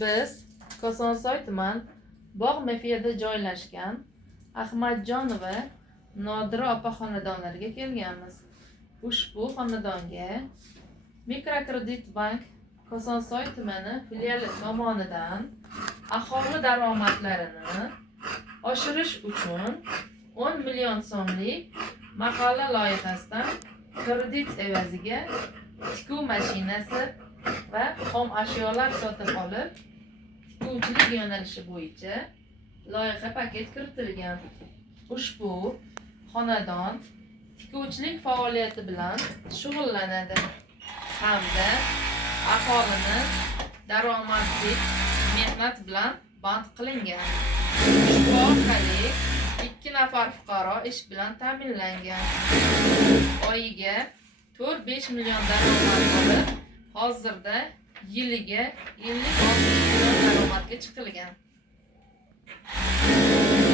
Biz Kosonsoy tuman Bog' MFda joylashgan Ahmadjonova Nodira opa xonadonlariga kelganmiz. Ushbu xonadonga Mikrokredit bank Kosonsoy tumani filiali tomonidan aholi daromadlarini oshirish uchun 10 million so'mlik mahalla loyihasidan kredit evaziga tikuv mashinasi va xom ashyolar sotib olib, tikuvchilik yo'nalishi bo'yicha loyiha paket kiritilgan. Ushbu xonadon tikuvchilik faoliyati bilan shug'ullanadi hamda aholini daromadlik mehnat bilan band qilingan. Ushbu orqali 2 nafar fuqaro ish bilan ta'minlangan. Oyiga 4-5 million daromad olib, hozirda yiliga 56 million daromadga chiqilgan.